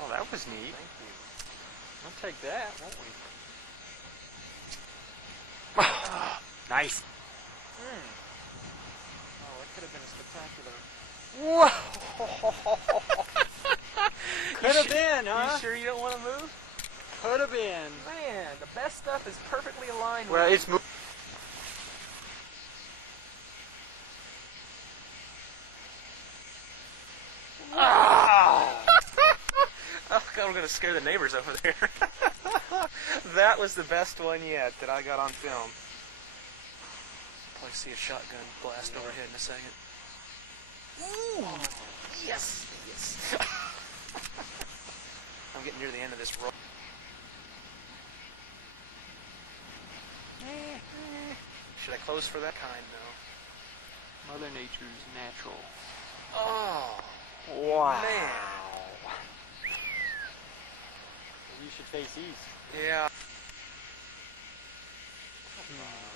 Oh, that was neat. Thank you. We'll take that, won't we? Nice. Oh, it could have been spectacular. Whoa! Could have been, huh? You sure you don't want to move? Could have been. Man, the best stuff is perfectly aligned Well, with it's moving. Oh, God, I'm going to scare the neighbors over there. That was the best one yet that I got on film. Probably see a shotgun blast overhead in a second. Ooh! Yes! Yes! I'm getting near the end of this roll. Should I close for that kind, though? Mother Nature's natural. Oh! Wow. Man! You should face east. Yeah. Hmm.